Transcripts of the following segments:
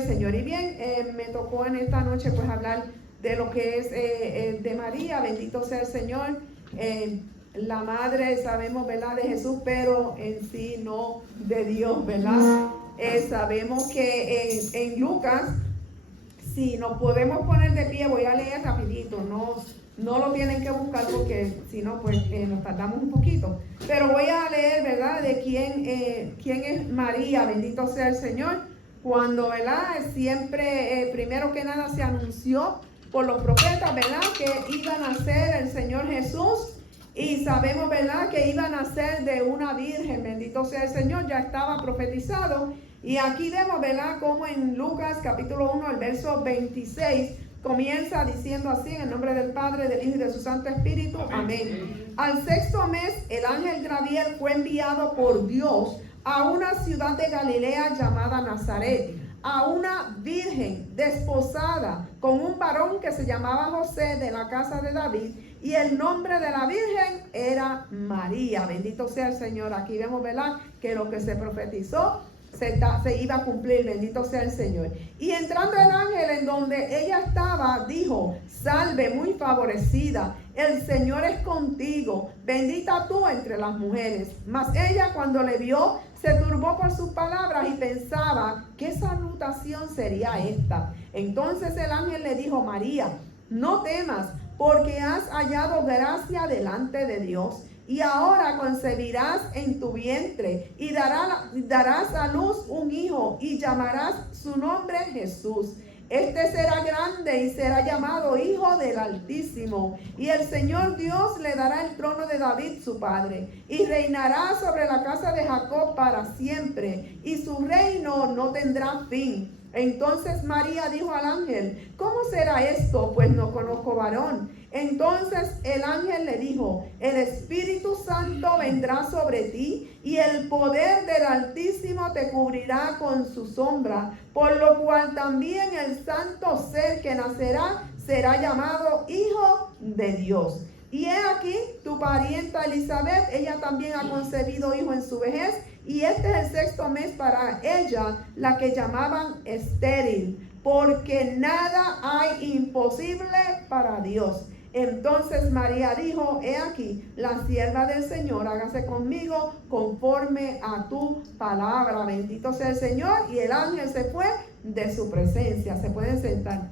el Señor. Y bien, me tocó en esta noche pues hablar de lo que es de María, bendito sea el Señor, la madre, sabemos, ¿verdad?, de Jesús, pero en sí no de Dios, ¿verdad? Sabemos que en Lucas, si nos podemos poner de pie, voy a leer rapidito, no lo tienen que buscar porque si no, pues nos tardamos un poquito. Pero voy a leer, ¿verdad?, de quién es María, bendito sea el Señor. Cuando, ¿verdad?, siempre, primero que nada, se anunció por los profetas, ¿verdad?, que iba a nacer el Señor Jesús. Y sabemos, ¿verdad?, que iba a nacer de una virgen, bendito sea el Señor, ya estaba profetizado. Y aquí vemos, ¿verdad?, como en Lucas capítulo 1, el verso 26, comienza diciendo así: en el nombre del Padre, del Hijo y de su Santo Espíritu, amén. Al sexto mes, el ángel Gabriel fue enviado por Dios a una ciudad de Galilea llamada Nazaret, a una virgen desposada con un varón que se llamaba José, de la casa de David, y el nombre de la virgen era María. Bendito sea el Señor. Aquí vemos, ¿verdad?, que lo que se profetizó se iba a cumplir, bendito sea el Señor. Y entrando el ángel en donde ella estaba, dijo: salve, muy favorecida, el Señor es contigo, bendita tú entre las mujeres. Mas ella, cuando le vio, se turbó por sus palabras y pensaba: ¿qué salutación sería esta? Entonces el ángel le dijo: María, no temas, porque has hallado gracia delante de Dios. Y ahora concebirás en tu vientre y darás a luz un hijo y llamarás su nombre Jesús. Este será grande y será llamado Hijo del Altísimo. Y el Señor Dios le dará el trono de David su padre. Y reinará sobre la casa de Jacob para siempre. Y su reino no tendrá fin. Entonces María dijo al ángel: ¿cómo será esto? Pues no conozco varón. Entonces el ángel le dijo: el Espíritu Santo vendrá sobre ti y el poder del Altísimo te cubrirá con su sombra, por lo cual también el santo ser que nacerá será llamado Hijo de Dios. Y he aquí tu parienta Elizabeth, ella también ha concebido hijo en su vejez, y este es el sexto mes para ella, la que llamaban estéril, porque nada hay imposible para Dios. Entonces María dijo: he aquí la sierva del Señor, hágase conmigo conforme a tu palabra. Bendito sea el Señor. Y el ángel se fue de su presencia. Se pueden sentar.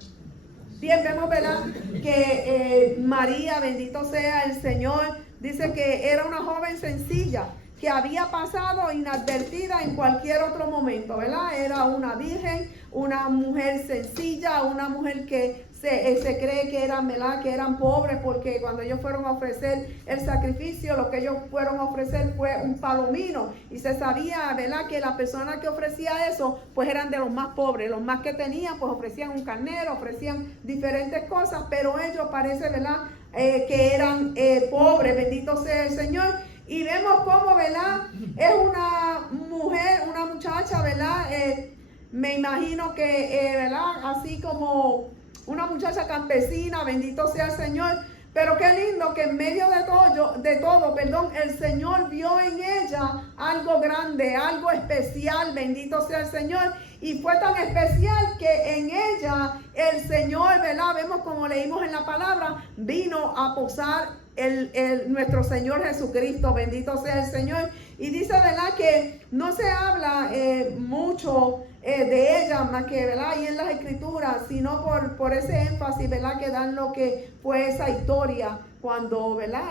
Bien, vemos, ¿verdad?, que María, bendito sea el Señor, dice que era una joven sencilla, que había pasado inadvertida en cualquier otro momento, ¿verdad? Era una virgen, una mujer sencilla, una mujer que se cree que eran, ¿verdad?, que eran pobres, porque cuando ellos fueron a ofrecer el sacrificio, lo que ellos fueron a ofrecer fue un palomino, y se sabía, ¿verdad?, que la persona que ofrecía eso, pues eran de los más pobres. Los más que tenían, pues ofrecían un carnero, ofrecían diferentes cosas, pero ellos parece, ¿verdad?, que eran pobres, bendito sea el Señor. Y vemos cómo, ¿verdad?, es una mujer, una muchacha, ¿verdad?, me imagino que, ¿verdad?, así como una muchacha campesina, bendito sea el Señor. Pero qué lindo que en medio de todo, el Señor vio en ella algo grande, algo especial, bendito sea el Señor. Y fue tan especial que en ella el Señor, ¿verdad?, vemos como leímos en la palabra, vino a posar nuestro Señor Jesucristo, bendito sea el Señor. Y dice, ¿verdad?, que no se habla mucho de ella más que, ¿verdad?, ahí en las escrituras, sino por ese énfasis, ¿verdad?, que dan lo que fue esa historia cuando, ¿verdad?,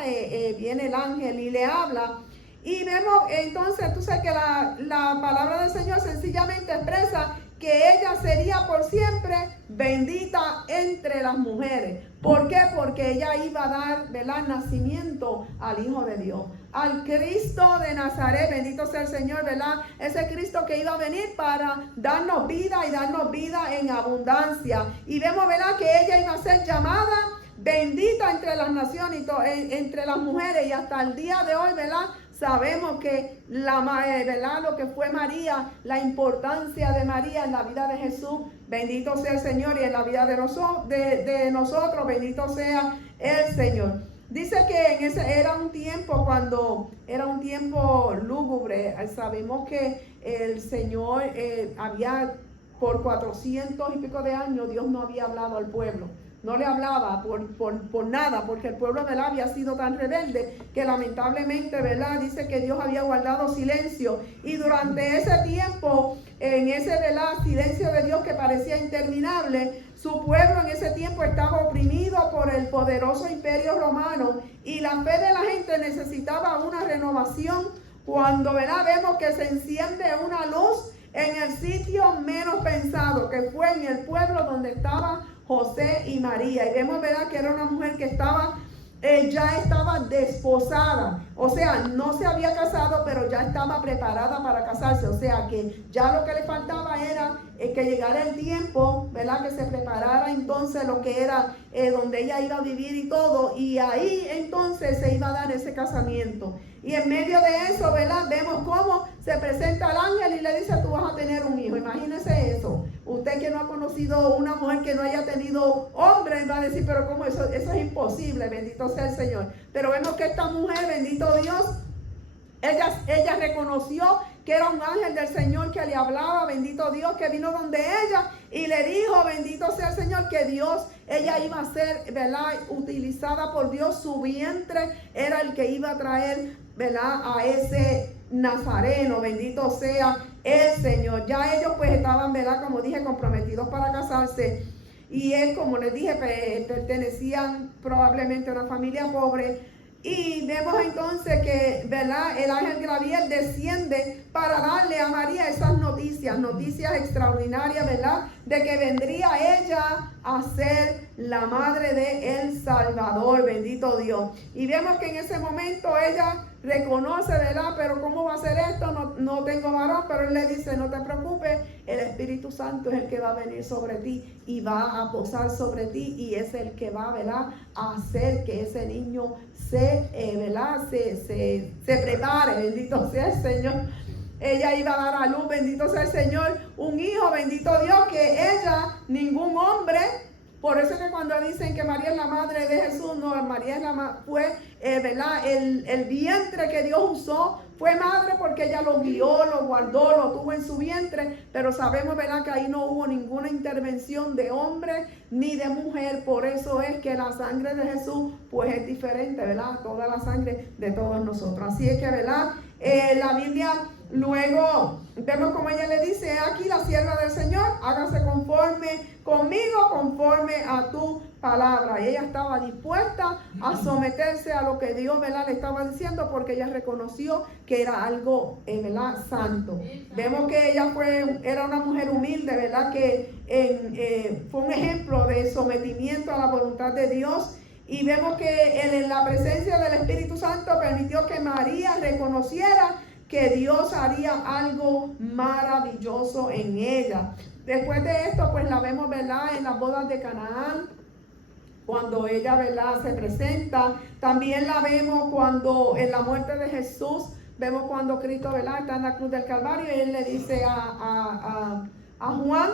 viene el ángel y le habla. Y vemos entonces, tú sabes que la palabra del Señor sencillamente expresa que ella sería por siempre bendita entre las mujeres. ¿Por qué? Porque ella iba a dar, ¿verdad?, nacimiento al Hijo de Dios, al Cristo de Nazaret, bendito sea el Señor, ¿verdad? Ese Cristo que iba a venir para darnos vida y darnos vida en abundancia. Y vemos, ¿verdad?, que ella iba a ser llamada bendita entre las naciones, entre las mujeres, y hasta el día de hoy, ¿verdad?, sabemos que ¿verdad?, lo que fue María, la importancia de María en la vida de Jesús, bendito sea el Señor, y en la vida de nosotros, bendito sea el Señor. Dice que en ese era un tiempo lúgubre. Sabemos que el Señor había por 400 y pico de años Dios no había hablado al pueblo. No le hablaba por nada, porque el pueblo, ¿verdad?, había sido tan rebelde que lamentablemente, ¿verdad?, dice que Dios había guardado silencio. Y durante ese tiempo, en ese, ¿verdad?, silencio de Dios que parecía interminable, su pueblo en ese tiempo estaba oprimido por el poderoso imperio romano y la fe de la gente necesitaba una renovación. Cuando, ¿verdad?, vemos que se enciende una luz en el sitio menos pensado, que fue en el pueblo donde estaba José y María. Y vemos, ¿verdad?, que era una mujer que ya estaba desposada. O sea, no se había casado, pero ya estaba preparada para casarse. O sea, que ya lo que le faltaba era que llegara el tiempo, ¿verdad?, que se preparara entonces lo que era donde ella iba a vivir y todo. Y ahí entonces se iba a dar ese casamiento. Y en medio de eso, ¿verdad?, vemos cómo se presenta al ángel y le dice: tú vas a tener un hijo. Imagínese eso. Usted que no ha conocido una mujer que no haya tenido hombre, va a decir: pero ¿cómo eso es imposible? Bendito sea el Señor. Pero vemos que esta mujer, bendito Dios, ella reconoció que era un ángel del Señor que le hablaba, bendito Dios, que vino donde ella y le dijo, bendito sea el Señor, que ella iba a ser, ¿verdad?, utilizada por Dios. Su vientre era el que iba a traer, ¿verdad?, a ese nazareno, bendito sea el Señor. Ya ellos pues estaban, ¿verdad?, como dije, comprometidos para casarse. Y él, como les dije, pertenecían probablemente a una familia pobre. Y vemos entonces que, ¿verdad?, el ángel Gabriel desciende para darle a María esas noticias extraordinarias, ¿verdad?, de que vendría ella a ser la madre de el Salvador, bendito Dios. Y vemos que en ese momento ella reconoce, ¿verdad?, pero ¿cómo va a ser esto? No tengo varón. Pero él le dice: no te preocupes, el Espíritu Santo es el que va a venir sobre ti y va a posar sobre ti, y es el que va, ¿verdad?, a hacer que ese niño se prepare, bendito sea el Señor. Ella iba a dar a luz, bendito sea el Señor, un hijo, bendito Dios, que ella, ningún hombre. Por eso es que cuando dicen que María es la madre de Jesús, no, María es fue, ¿verdad?, el vientre que Dios usó fue madre, porque ella lo guió, lo guardó, lo tuvo en su vientre. Pero sabemos, ¿verdad?, que ahí no hubo ninguna intervención de hombre ni de mujer. Por eso es que la sangre de Jesús pues es diferente, ¿verdad?, toda la sangre de todos nosotros. Así es que, ¿verdad?, la Biblia luego vemos como ella le dice: aquí la sierva del Señor, hágase conmigo conforme a tu palabra. Y ella estaba dispuesta a someterse a lo que Dios, ¿verdad?, le estaba diciendo, porque ella reconoció que era algo, ¿verdad?, santo. Vemos que ella era una mujer humilde, ¿verdad?, que fue un ejemplo de sometimiento a la voluntad de Dios. Y vemos que en la presencia del Espíritu Santo permitió que María reconociera que Dios haría algo maravilloso en ella. Después de esto, pues la vemos, ¿verdad?, en las bodas de Canaán, cuando ella, ¿verdad?, se presenta. También la vemos cuando en la muerte de Jesús, vemos cuando Cristo, ¿verdad?, está en la cruz del Calvario, y él le dice a Juan,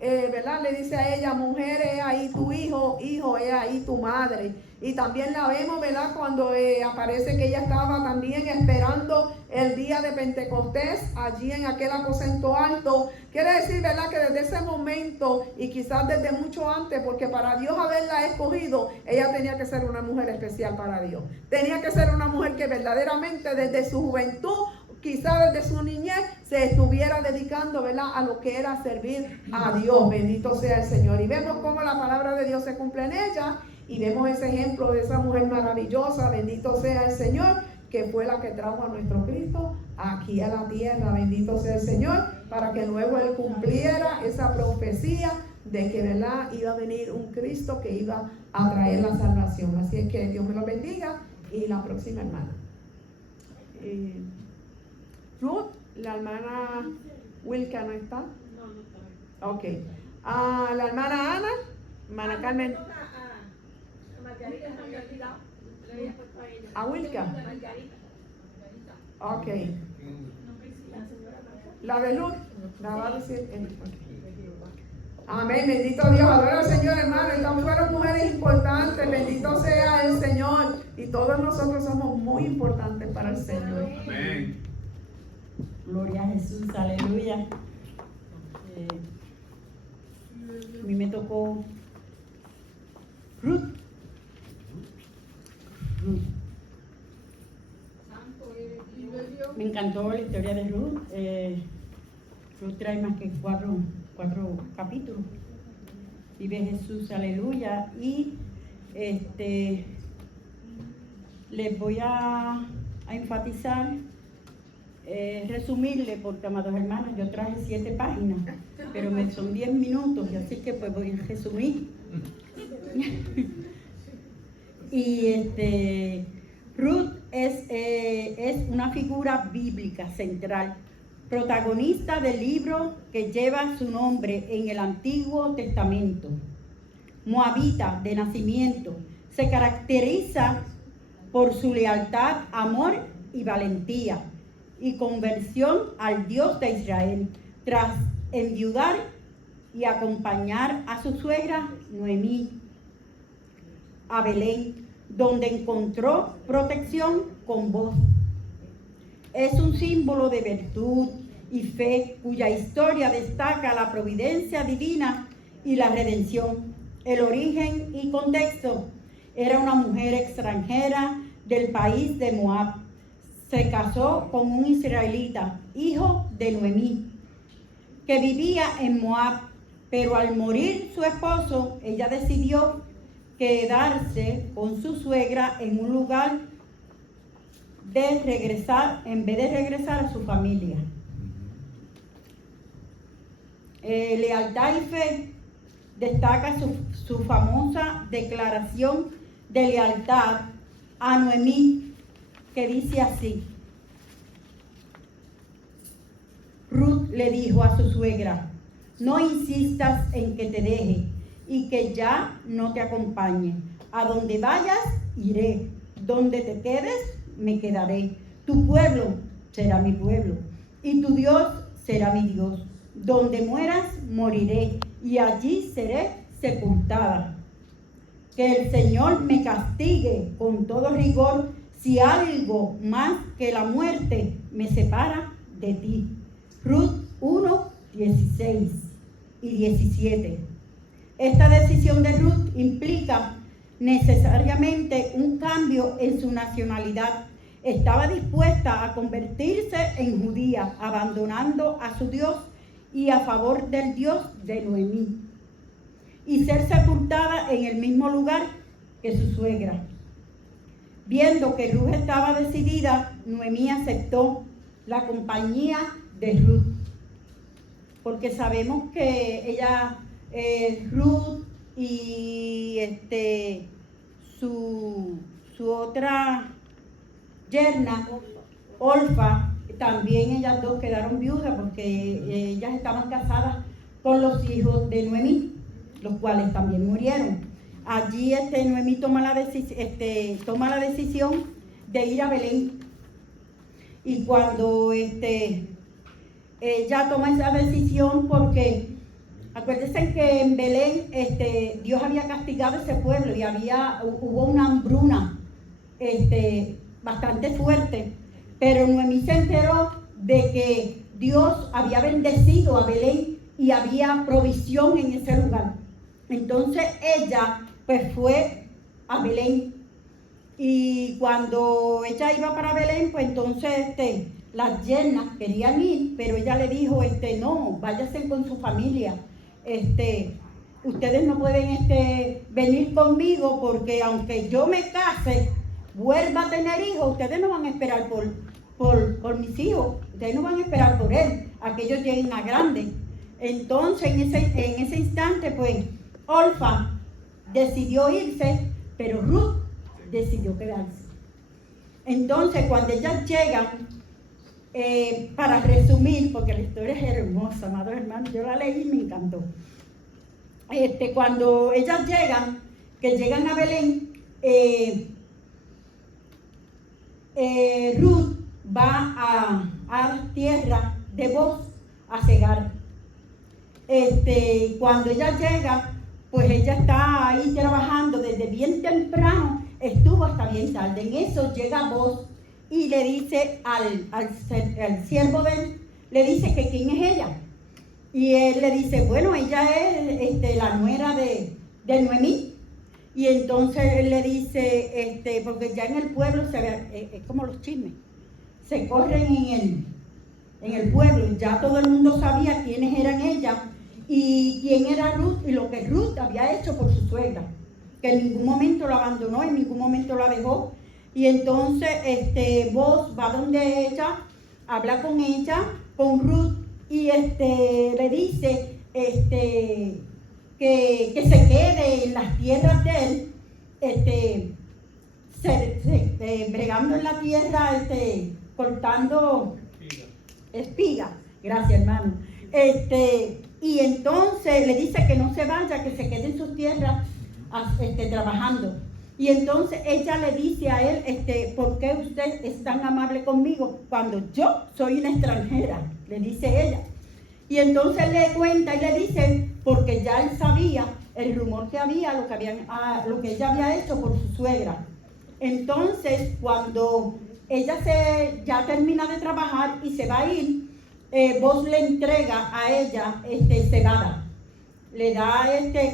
¿verdad?, le dice a ella: mujer, he ahí tu hijo, he ahí tu madre. Y también la vemos, ¿verdad?, cuando aparece que ella estaba también esperando el día de Pentecostés, allí en aquel aposento alto. Quiere decir, ¿verdad?, que desde ese momento, y quizás desde mucho antes, porque para Dios haberla escogido, ella tenía que ser una mujer especial para Dios. Tenía que ser una mujer que verdaderamente desde su juventud, quizás desde su niñez, se estuviera dedicando, ¿verdad?, a lo que era servir a Dios. Bendito sea el Señor. Y vemos cómo la palabra de Dios se cumple en ella. Y vemos ese ejemplo de esa mujer maravillosa, bendito sea el Señor, que fue la que trajo a nuestro Cristo aquí a la tierra. Bendito sea el Señor, para que luego Él cumpliera esa profecía de que, ¿verdad?, iba a venir un Cristo que iba a traer la salvación. Así es que Dios me lo bendiga. Y la próxima hermana, Ruth, la hermana Wilka, ¿no está? No está. Ok. La hermana Ana, hermana Carmen. ¿A Wilka? Ok. La de Ruth, la va a decir. Amén, bendito Dios, adora al Señor, hermano. Estas fueron mujeres importantes, bendito sea el Señor. Y todos nosotros somos muy importantes para el Señor. Amén. Gloria a Jesús, aleluya. tocó Ruth. Me encantó la historia de Ruth. Ruth trae más que cuatro capítulos. Vive Jesús, aleluya. Y les voy a enfatizar, resumirle, porque, amados hermanos, yo traje 7 páginas, pero me son 10 minutos, y así que pues voy a resumir. Y Ruth es una figura bíblica central, protagonista del libro que lleva su nombre en el Antiguo Testamento. Moabita de nacimiento, se caracteriza por su lealtad, amor y valentía y conversión al Dios de Israel, tras enviudar y acompañar a su suegra Noemí a Belén, donde encontró protección con Booz. Es un símbolo de virtud y fe, cuya historia destaca la providencia divina y la redención. El origen y contexto: era una mujer extranjera del país de Moab. Se casó con un israelita, hijo de Noemí, que vivía en Moab, pero al morir su esposo, ella decidió quedarse con su suegra en un lugar en vez de regresar a su familia. Lealtad y fe: destaca su famosa declaración de lealtad a Noemí, que dice así: Ruth le dijo a su suegra, no insistas en que te deje y que ya no te acompañe. A donde vayas, iré. Donde te quedes, me quedaré. Tu pueblo será mi pueblo y tu Dios será mi Dios. Donde mueras, moriré y allí seré sepultada. Que el Señor me castigue con todo rigor si algo más que la muerte me separa de ti. Ruth 1, 16 y 17. Esta decisión de Ruth implica necesariamente un cambio en su nacionalidad. Estaba dispuesta a convertirse en judía, abandonando a su Dios y a favor del Dios de Noemí, y ser sepultada en el mismo lugar que su suegra. Viendo que Ruth estaba decidida, Noemí aceptó la compañía de Ruth, porque sabemos que ella, Ruth y su otra yerna, Orfa, también ellas dos quedaron viudas porque ellas estaban casadas con los hijos de Noemí, los cuales también murieron. Allí Noemí toma la decisión de ir a Belén. Y cuando ella toma esa decisión, porque acuérdense que en Belén Dios había castigado ese pueblo y hubo una hambruna bastante fuerte, pero Noemí se enteró de que Dios había bendecido a Belén y había provisión en ese lugar. Entonces ella pues fue a Belén, y cuando ella iba para Belén, pues entonces las yernas querían ir, pero ella le dijo, no, váyanse con su familia, ustedes no pueden venir conmigo, porque aunque yo me case, vuelva a tener hijos, ustedes no van a esperar por mis hijos, ustedes no van a esperar por él, a que ellos lleguen a grande. Entonces en ese instante pues Orfa decidió irse, pero Ruth decidió quedarse. Entonces cuando ellas llegan, para resumir, porque la historia es hermosa, amados hermanos, yo la leí y me encantó. Cuando ellas llegan a Belén, Ruth va a tierra de Booz a cegar. Cuando ella llega, pues ella está ahí trabajando desde bien temprano, estuvo hasta bien tarde. En eso llega Booz y le dice al siervo de él, le dice que quién es ella. Y él le dice, bueno, ella es la nuera de Noemí. Y entonces él le dice, porque ya en el pueblo es como los chismes, se corren en el pueblo, ya todo el mundo sabía quiénes eran ellas y quién era Ruth y lo que Ruth había hecho por su suegra, que en ningún momento la abandonó, en ningún momento la dejó. Y entonces Boaz va donde ella, habla con ella, con Ruth, y le dice que se quede en las tierras de él, bregando en la tierra, cortando espiga. Gracias, hermano. Y entonces le dice que no se vaya, que se quede en sus tierras trabajando. Y entonces ella le dice a él, ¿por qué usted es tan amable conmigo cuando yo soy una extranjera? Le dice ella. Y entonces le cuenta y le dice, porque ya él sabía el rumor que había, lo que ella había hecho por su suegra. Entonces, cuando ella ya termina de trabajar y se va a ir, Boaz le entrega a ella cebada. Le da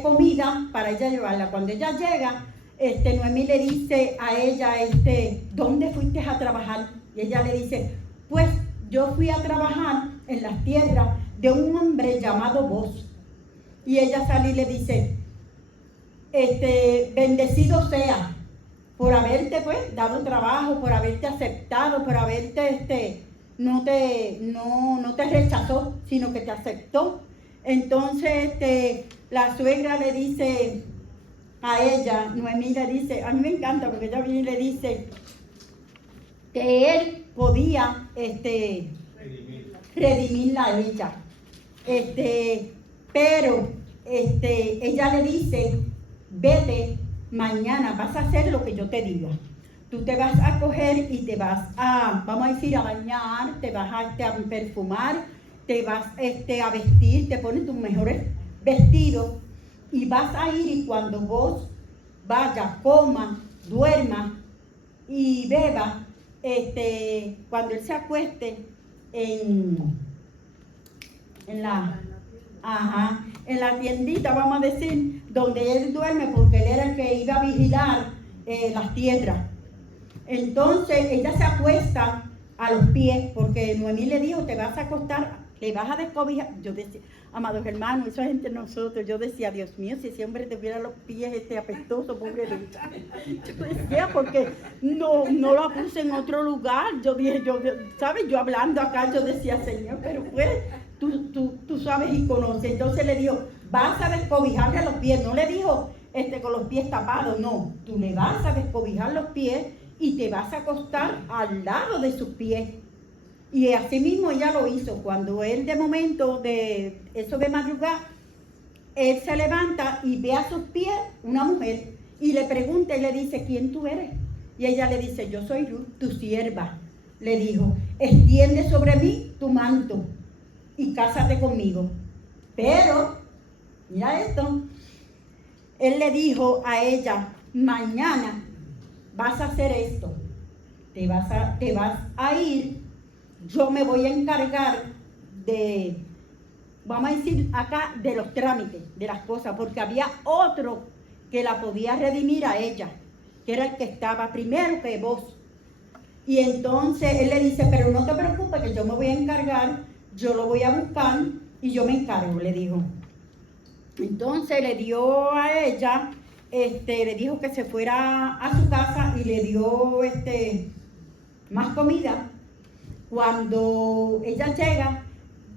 comida para ella llevarla. Cuando ella llega, Noemí le dice a ella, ¿dónde fuiste a trabajar? Y ella le dice, pues yo fui a trabajar en las tierras de un hombre llamado Boaz. Y ella sale y le dice, bendecido sea por haberte pues dado trabajo, por haberte aceptado, por haberte no te rechazó, sino que te aceptó. Entonces la suegra le dice a ella, Noemí le dice, a mí me encanta porque ella viene y le dice que él podía redimirla a ella. Pero ella le dice, vete, mañana vas a hacer lo que yo te diga. Tú te vas a coger y te vas vamos a decir, a bañar, te vas a perfumar, te vas a vestir, te pones tus mejores vestidos y vas a ir, y cuando vos vaya, coma, duerma y beba, cuando él se acueste en la tiendita, vamos a decir, donde él duerme, porque él era el que iba a vigilar las tierras. Entonces ella se acuesta a los pies, porque Noemí le dijo, te vas a acostar, te vas a descobijar. Yo decía, amados hermanos, eso es entre nosotros. Yo decía, Dios mío, si ese hombre tuviera los pies apestoso, pobre de ella. Yo decía, porque no la puse en otro lugar. Yo dije, ¿sabes? Yo hablando acá, yo decía, Señor, pero pues, tú sabes y conoces. Entonces le dijo, vas a descobijarle los pies. No le dijo, con los pies tapados, no. Tú le vas a descobijar los pies y te vas a acostar al lado de sus pies. Y así mismo ella lo hizo. Cuando él de momento, de madrugada, él se levanta y ve a sus pies una mujer y le pregunta y le dice, ¿quién tú eres? Y ella le dice, yo soy Ruth, tu sierva. Le dijo, extiende sobre mí tu manto y cásate conmigo. Pero, mira esto, él le dijo a ella, mañana vas a hacer esto, te vas a ir, yo me voy a encargar de, vamos a decir acá, de los trámites, de las cosas, porque había otro que la podía redimir a ella, que era el que estaba primero que vos. Y entonces él le dice, pero no te preocupes que yo me voy a encargar, yo lo voy a buscar y yo me encargo, le dijo. Entonces le dio a ella, le dijo que se fuera a su casa y le dio más comida. Cuando ella llega,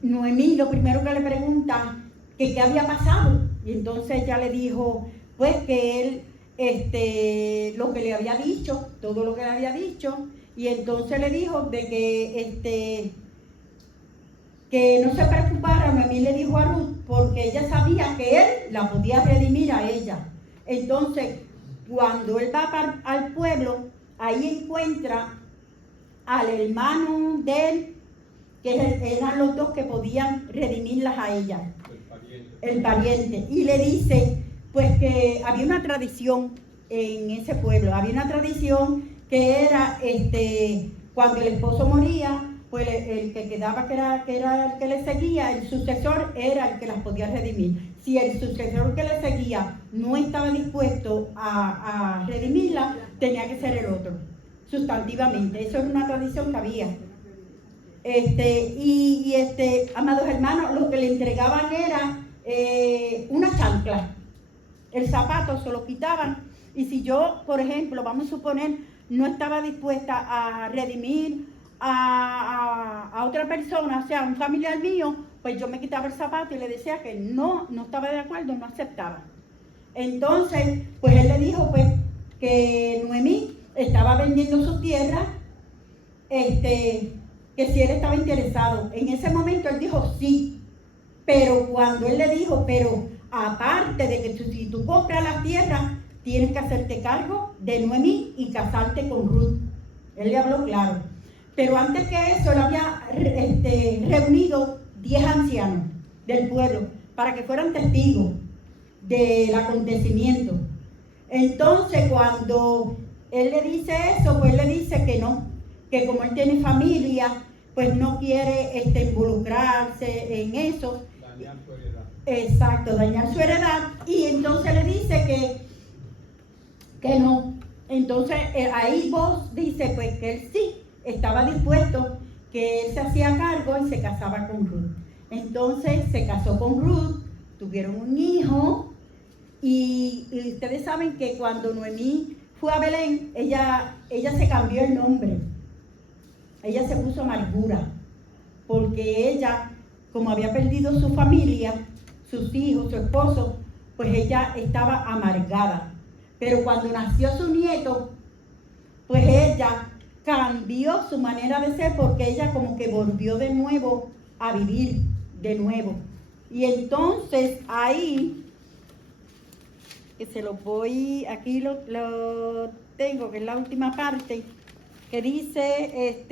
Noemí lo primero que le pregunta que qué había pasado. Y entonces ella le dijo, pues que él, lo que le había dicho, todo lo que le había dicho. Y entonces le dijo de que no se preocupara. Noemí le dijo a Ruth, porque ella sabía que él la podía redimir a ella. Entonces, cuando él va al pueblo, ahí encuentra al hermano de él, que eran los dos que podían redimirlas a ella, el pariente. Y le dice, pues que había una tradición en ese pueblo, había una tradición que era, cuando el esposo moría, pues el que quedaba, que era el que le seguía, el sucesor era el que las podía redimir. si el sucesor que le seguía no estaba dispuesto a redimirla, tenía que ser el otro, sustantivamente. Eso es una tradición que había. Amados hermanos, lo que le entregaban era una chancla. El zapato se lo quitaban. Y si yo, por ejemplo, vamos a suponer, no estaba dispuesta a redimir a otra persona, o sea, un familiar mío, pues yo me quitaba el zapato y le decía que no estaba de acuerdo, no aceptaba. Entonces, pues él le dijo pues que Noemí estaba vendiendo su tierra, que si él estaba interesado. En ese momento él dijo sí, pero cuando él le dijo, pero aparte de que si tú compras la tierra, tienes que hacerte cargo de Noemí y casarte con Ruth. Él le habló claro. Pero antes que eso, él había reunido 10 ancianos del pueblo para que fueran testigos del acontecimiento. Entonces, cuando él le dice eso, pues él le dice que no, que como él tiene familia, pues no quiere involucrarse en eso. Dañar su heredad. Exacto, dañar su heredad. Y entonces le dice que no. Entonces ahí vos dice pues que él sí estaba dispuesto, que él se hacía cargo y se casaba con Ruth. Entonces se casó con Ruth, tuvieron un hijo y ustedes saben que cuando Noemí fue a Belén, ella se cambió el nombre. Ella se puso Amargura, porque ella, como había perdido su familia, sus hijos, su esposo, pues ella estaba amargada. Pero cuando nació su nieto, pues ella cambió su manera de ser, porque ella como que volvió de nuevo a vivir de nuevo. Y entonces ahí, que se lo voy, aquí lo tengo, que es la última parte, que dice,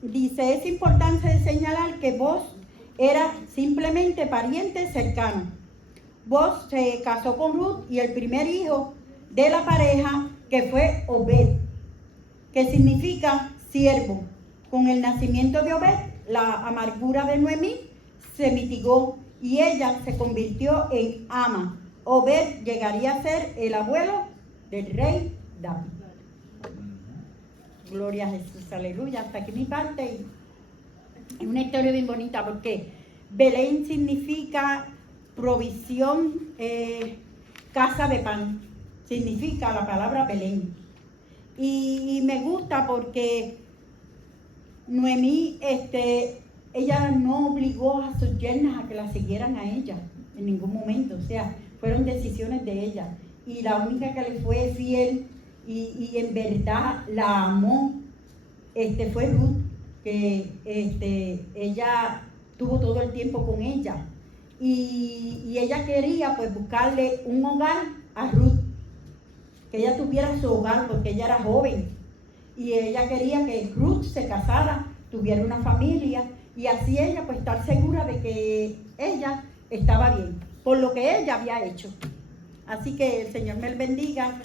dice, es importante señalar que vos era simplemente pariente cercano. Vos se casó con Ruth y el primer hijo de la pareja, que fue Obed, que significa siervo. Con el nacimiento de Obed, la amargura de Noemí se mitigó y ella se convirtió en ama. Obed llegaría a ser el abuelo del rey David. Gloria a Jesús, aleluya. Hasta aquí mi parte. Es una historia bien bonita porque Belén significa provisión, casa de pan. Significa la palabra Belén. Y me gusta porque Noemí, ella no obligó a sus yernas a que la siguieran a ella en ningún momento. O sea, fueron decisiones de ella. Y la única que le fue fiel y en verdad la amó, fue Ruth, que ella tuvo todo el tiempo con ella. Y ella quería pues buscarle un hogar a Ruth, que ella tuviera su hogar porque ella era joven. Y ella quería que Ruth se casara, tuviera una familia, y así ella pues estar segura de que ella estaba bien, por lo que ella había hecho. Así que el Señor me bendiga.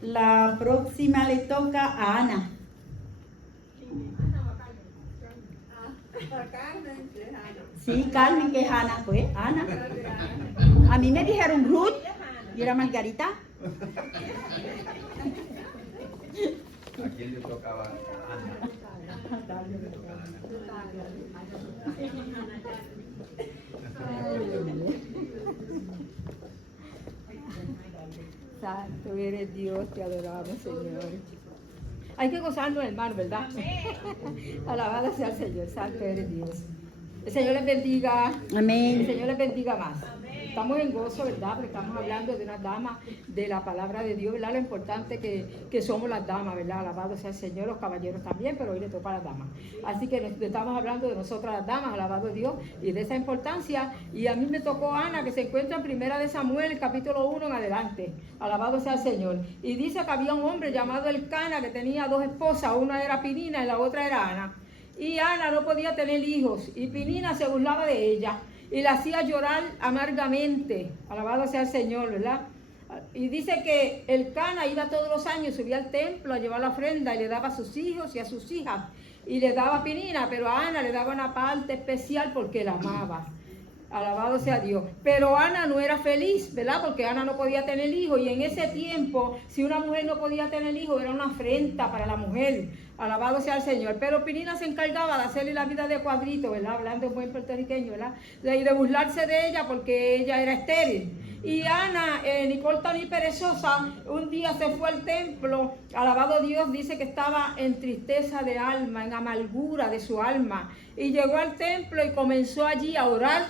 La próxima le toca a Ana. Carmen, que es Ana. Sí, Carmen, que es Ana, pues Ana. A mí me dijeron Ruth y era Margarita. ¿A quién le tocaba? Ana. Santo eres Dios, te adoramos, Señor. Hay que gozarnos en el mar, ¿verdad? Alabado sea el Señor, santo eres Dios. El Señor les bendiga. Amén. El Señor les bendiga más. Estamos en gozo, ¿verdad? Porque estamos hablando de unas damas de la palabra de Dios, ¿verdad? Lo importante que somos las damas, ¿verdad? Alabado sea el Señor, los caballeros también, pero hoy le toca a las damas. Así que estamos hablando de nosotras las damas, alabado Dios, y de esa importancia. Y a mí me tocó Ana, que se encuentra en Primera de Samuel, capítulo 1 en adelante. Alabado sea el Señor. Y dice que había un hombre llamado Elcana que tenía dos esposas, una era Penina y la otra era Ana. Y Ana no podía tener hijos, y Penina se burlaba de ella y la hacía llorar amargamente. Alabado sea el Señor, ¿verdad? Y dice que Elcana iba todos los años, subía al templo a llevar la ofrenda y le daba a sus hijos y a sus hijas. y le daba pinina, pero a Ana le daba una parte especial porque la amaba. Alabado sea Dios. Pero Ana no era feliz, ¿verdad? Porque Ana no podía tener hijos. Y en ese tiempo, si una mujer no podía tener hijos, era una afrenta para la mujer. Alabado sea el Señor. Pero Penina se encargaba de hacerle la vida de cuadrito, ¿verdad? Hablando en buen puertorriqueño, ¿verdad? Y de burlarse de ella porque ella era estéril. Y Ana, ni corta ni perezosa, un día se fue al templo. Alabado Dios, dice que estaba en tristeza de alma, en amargura de su alma. Y llegó al templo y comenzó allí a orar.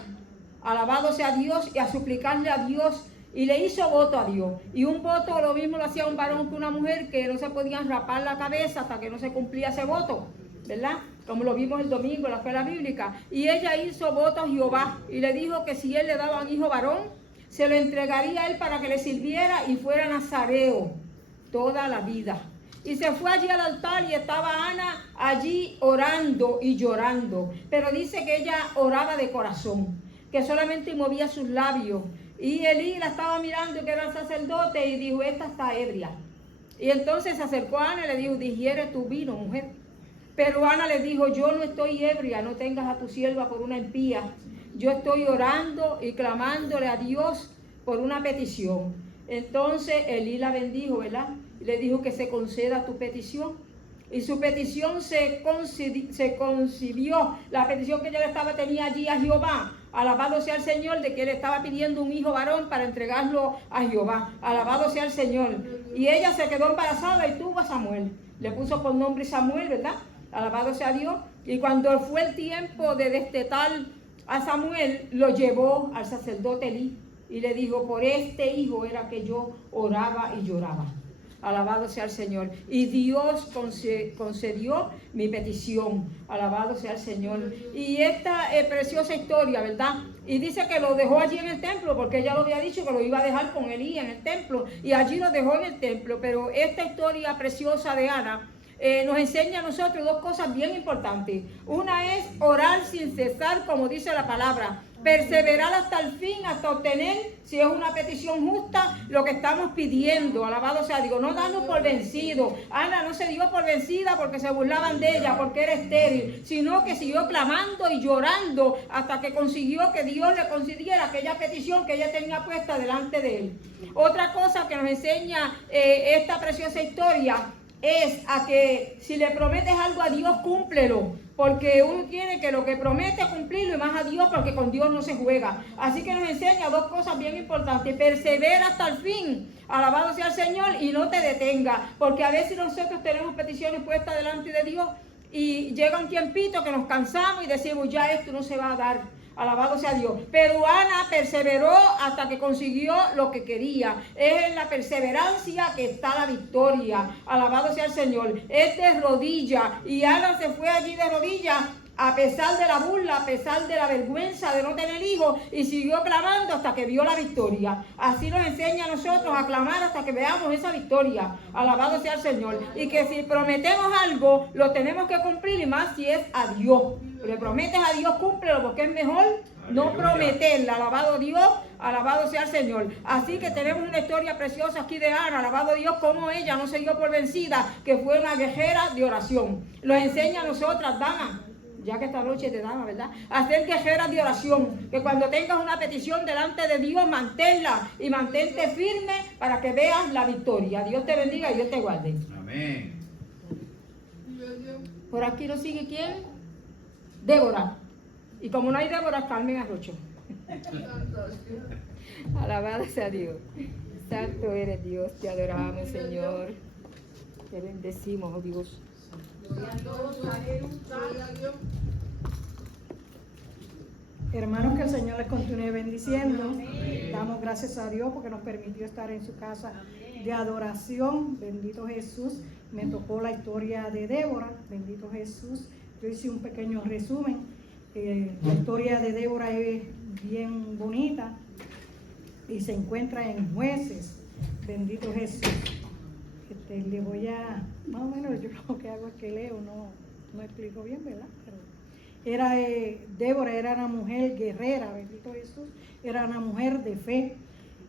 Alabado sea Dios, y a suplicarle a Dios, y le hizo voto a Dios. Y un voto lo mismo lo hacía un varón que una mujer, que no se podían rapar la cabeza hasta que no se cumplía ese voto, ¿verdad? Como lo vimos el domingo en la escuela bíblica. Y ella hizo voto a Jehová y le dijo que si él le daba un hijo varón, se lo entregaría a él para que le sirviera y fuera nazareo toda la vida. Y se fue allí al altar y estaba Ana allí orando y llorando. Pero dice que ella oraba de corazón, que solamente movía sus labios. Y Elí la estaba mirando, que era el sacerdote, y dijo, esta está ebria. Y entonces se acercó a Ana y le dijo, digiere tu vino, mujer. Pero Ana le dijo, yo no estoy ebria, no tengas a tu sierva por una impía. Yo estoy orando y clamándole a Dios por una petición. Entonces Elí la bendijo, ¿verdad? Y le dijo que se conceda tu petición. Y su petición se concibió, la petición que ella tenía allí a Jehová. Alabado sea el Señor, de que él estaba pidiendo un hijo varón para entregarlo a Jehová. Alabado sea el Señor. Y ella se quedó embarazada y tuvo a Samuel. Le puso por nombre Samuel, ¿verdad? Alabado sea Dios. Y cuando fue el tiempo de destetar a Samuel, lo llevó al sacerdote Elí. Y le dijo, por este hijo era que yo oraba y lloraba. Alabado sea el Señor. Y Dios concedió mi petición. Alabado sea el Señor. Y esta preciosa historia, ¿verdad? Y dice que lo dejó allí en el templo, porque ella lo había dicho que lo iba a dejar con Elí en el templo. Y allí lo dejó en el templo. Pero esta historia preciosa de Ana nos enseña a nosotros dos cosas bien importantes. Una es orar sin cesar, como dice la palabra. Perseverar hasta el fin, hasta obtener, si es una petición justa, lo que estamos pidiendo. Alabado sea Dios. No darnos por vencido. Ana no se dio por vencida porque se burlaban de ella, porque era estéril, sino que siguió clamando y llorando hasta que consiguió que Dios le concediera aquella petición que ella tenía puesta delante de él. Otra cosa que nos enseña esta preciosa historia es a que si le prometes algo a Dios, cúmplelo. Porque uno tiene que lo que promete cumplirlo, y más a Dios, porque con Dios no se juega. Así que nos enseña dos cosas bien importantes. Persevera hasta el fin. Alabado sea el Señor, y no te detenga. Porque a veces nosotros tenemos peticiones puestas delante de Dios y llega un tiempito que nos cansamos y decimos, ya esto no se va a dar. Alabado sea Dios. Pero Ana perseveró hasta que consiguió lo que quería. Es en la perseverancia que está la victoria. Alabado sea el Señor. Es de rodillas. Y Ana se fue allí de rodillas a pesar de la burla, a pesar de la vergüenza de no tener hijos, y siguió clamando hasta que vio la victoria. Así nos enseña a nosotros a clamar hasta que veamos esa victoria. Alabado sea el Señor. Y que si prometemos algo, lo tenemos que cumplir, y más si es a Dios. Le prometes a Dios, cúmplelo, porque es mejor no prometerle. Alabado Dios, alabado sea el Señor. Así que tenemos una historia preciosa aquí de Ana. Alabado Dios, como ella no se dio por vencida, que fue una guerrera de oración. Nos enseña a nosotras, damas, ya que esta noche te dama, ¿verdad? A ser guerreras de oración. Que cuando tengas una petición delante de Dios, manténla y mantente firme para que veas la victoria. Dios te bendiga y Dios te guarde. Amén. Por aquí lo sigue ¿quién? Débora. Y como no hay Débora, Carmen Arrocho. Alabado sea Dios. Santo eres Dios, te adoramos, Señor. Te bendecimos, oh Dios. Hermanos, que el Señor les continúe bendiciendo. Damos gracias a Dios porque nos permitió estar en su casa de adoración. Bendito Jesús. Me tocó la historia de Débora. Bendito Jesús. Yo hice un pequeño resumen. La historia de Débora es bien bonita y se encuentra en Jueces. Bendito Jesús. Le voy a, más o menos yo lo que hago es que leo, no explico bien, ¿verdad? Pero Débora era una mujer guerrera, bendito Jesús, era una mujer de fe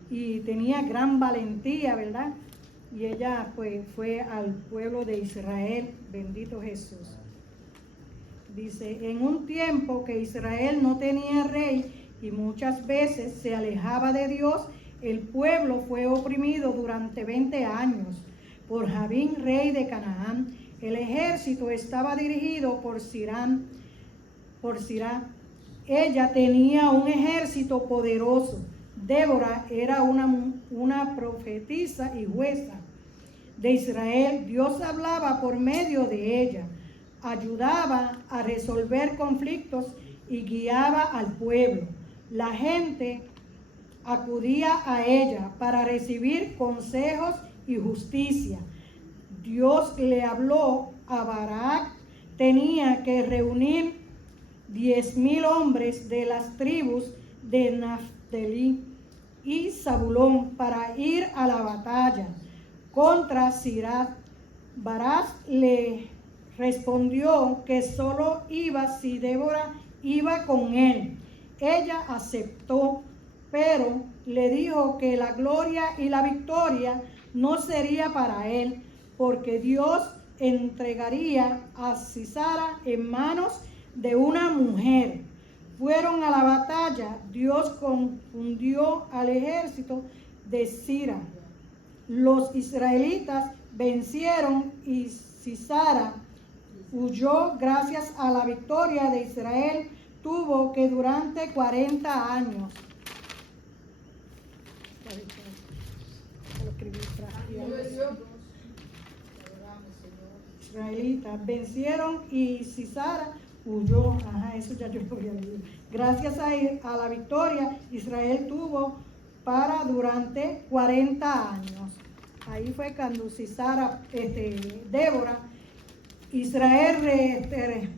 y tenía gran valentía, ¿verdad? Y ella pues fue al pueblo de Israel, bendito Jesús. Dice, en un tiempo que Israel no tenía rey y muchas veces se alejaba de Dios, el pueblo fue oprimido durante 20 años por Jabín, rey de Canaán. El ejército estaba dirigido por Sirá. Ella tenía un ejército poderoso. Débora era una profetisa y jueza de Israel. Dios hablaba por medio de ella, ayudaba a resolver conflictos y guiaba al pueblo. La gente acudía a ella para recibir consejos y justicia. Dios le habló a Barak, tenía que reunir 10,000 hombres de las tribus de Naftalí y Zabulón para ir a la batalla contra Sirá. Barak le respondió que solo iba si Débora iba con él. Ella aceptó, pero le dijo que la gloria y la victoria no sería para él, porque Dios entregaría a Sisara en manos de una mujer. Fueron a la batalla. Dios confundió al ejército de Sisara. Los israelitas vencieron y Sisara huyó. Gracias a la victoria de Israel tuvo que durante 40 años. Israelitas vencieron y Sisara huyó. Eso ya yo lo había leído. Gracias a la victoria, Israel tuvo para durante 40 años. Ahí fue cuando Sisara, Débora, Israel,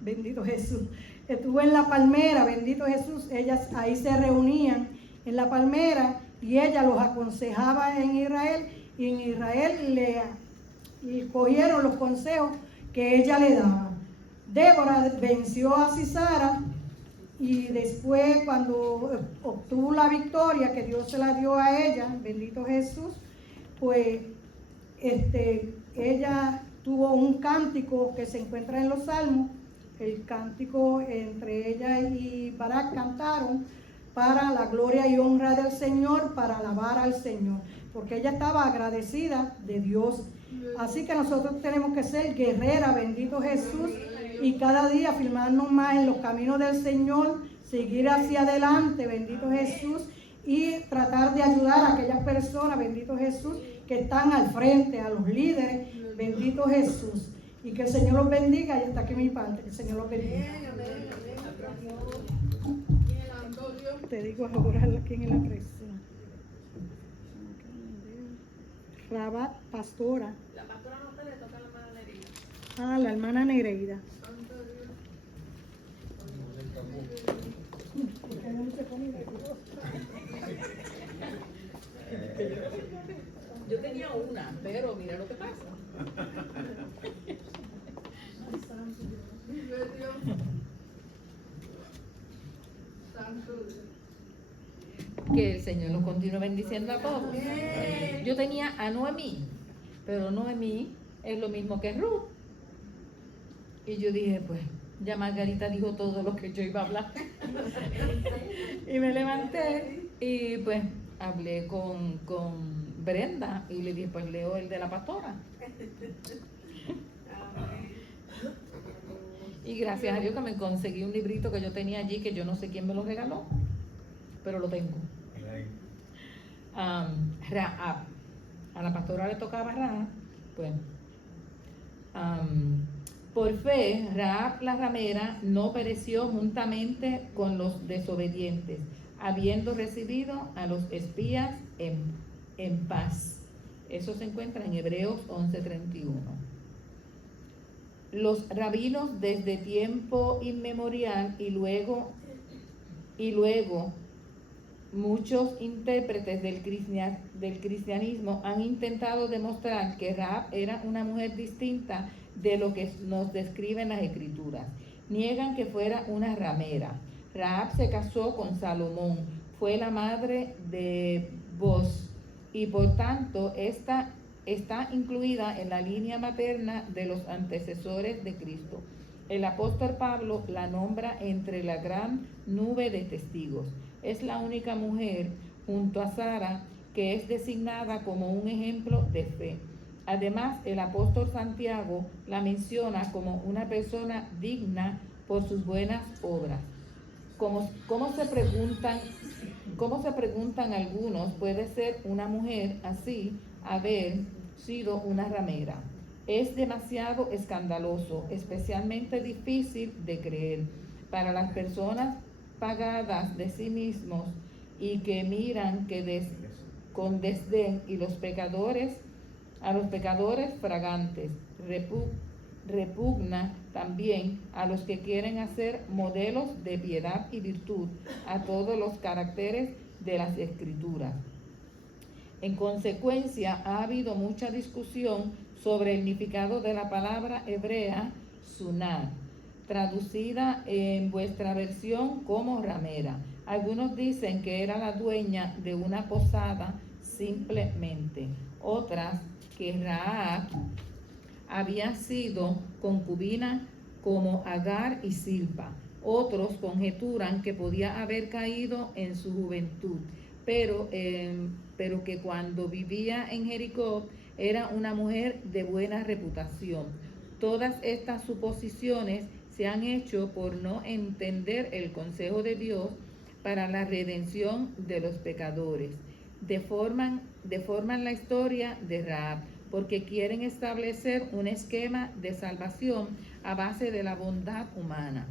bendito Jesús, estuvo en la palmera, bendito Jesús. Ellas ahí se reunían en la palmera y ella los aconsejaba en Israel, y en Israel le cogieron los consejos que ella le daba. Débora venció a Sisara y después, cuando obtuvo la victoria que Dios se la dio a ella, bendito Jesús, pues ella tuvo un cántico que se encuentra en los Salmos. El cántico entre ella y Barak cantaron para la gloria y honra del Señor, para alabar al Señor, porque ella estaba agradecida de Dios. Así que nosotros tenemos que ser guerreras, bendito Jesús, y cada día afirmarnos más en los caminos del Señor, seguir hacia adelante, bendito Jesús, y tratar de ayudar a aquellas personas, bendito Jesús, que están al frente, a los líderes, bendito Jesús. Y que el Señor los bendiga. Y hasta aquí mi parte, que el Señor los bendiga. Te digo ahora quién es la persona. Rabat, pastora. La pastora no te le toca a la hermana Nereida. La hermana Nereida. Yo tenía una, pero mira lo que pasa. Que el Señor nos continúe bendiciendo a todos. Yo tenía a Noemí, pero Noemí es lo mismo que Ruth. Y yo dije, pues, ya Margarita dijo todo lo que yo iba a hablar. Y me levanté y pues hablé con Brenda y le dije, pues leo el de la pastora. Y gracias a Dios que me conseguí un librito que yo tenía allí, que yo no sé quién me lo regaló, pero lo tengo. Rahab. A la pastora le tocaba Rahab. Pues, por fe, Rahab la ramera no pereció juntamente con los desobedientes, habiendo recibido a los espías en paz. Eso se encuentra en Hebreos 11:31. Los rabinos desde tiempo inmemorial y luego muchos intérpretes del cristianismo han intentado demostrar que Rahab era una mujer distinta de lo que nos describen las escrituras. Niegan que fuera una ramera. Rahab se casó con Salomón, fue la madre de Boz y por tanto esta está incluida en la línea materna de los antecesores de Cristo. El apóstol Pablo la nombra entre la gran nube de testigos. Es la única mujer, junto a Sara, que es designada como un ejemplo de fe. Además, el apóstol Santiago la menciona como una persona digna por sus buenas obras. ¿Cómo se preguntan algunos, puede ser una mujer así haber sido una ramera? Es demasiado escandaloso, especialmente difícil de creer para las personas pagadas de sí mismos y que miran con desdén y a los pecadores fragantes. Repugna también a los que quieren hacer modelos de piedad y virtud a todos los caracteres de las Escrituras. En consecuencia, ha habido mucha discusión sobre el significado de la palabra hebrea sunah, traducida en vuestra versión como ramera. Algunos dicen que era la dueña de una posada simplemente. Otras que Rahab había sido concubina como Agar y Silpa. Otros conjeturan que podía haber caído en su juventud, pero que cuando vivía en Jericó era una mujer de buena reputación. Todas estas suposiciones se han hecho por no entender el consejo de Dios para la redención de los pecadores. Deforman la historia de Rahab porque quieren establecer un esquema de salvación a base de la bondad humana.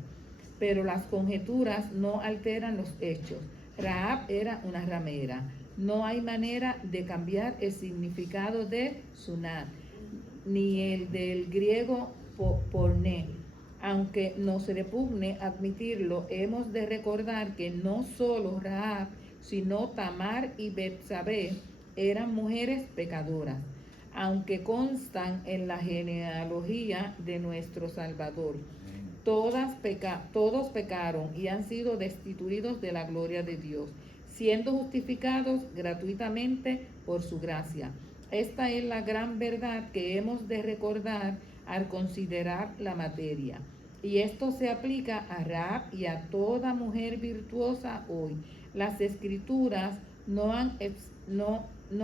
Pero las conjeturas no alteran los hechos. Rahab era una ramera. No hay manera de cambiar el significado de sunat, ni el del griego porné. Aunque nos repugne admitirlo, hemos de recordar que no solo Rahab, sino Tamar y Betsabé eran mujeres pecadoras, aunque constan en la genealogía de nuestro Salvador. Todos pecaron y han sido destituidos de la gloria de Dios, siendo justificados gratuitamente por su gracia. Esta es la gran verdad que hemos de recordar al considerar la materia. Y esto se aplica a Rahab y a toda mujer virtuosa hoy. Las Escrituras no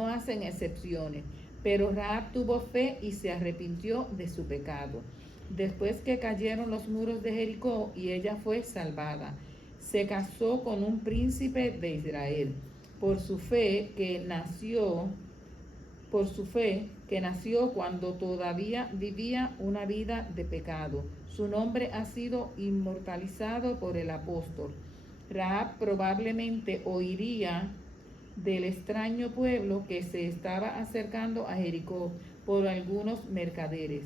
hacen excepciones, pero Rahab tuvo fe y se arrepintió de su pecado. Después que cayeron los muros de Jericó y ella fue salvada, se casó con un príncipe de Israel, por su fe que nació cuando todavía vivía una vida de pecado. Su nombre ha sido inmortalizado por el apóstol. Rahab probablemente oiría del extraño pueblo que se estaba acercando a Jericó por algunos mercaderes,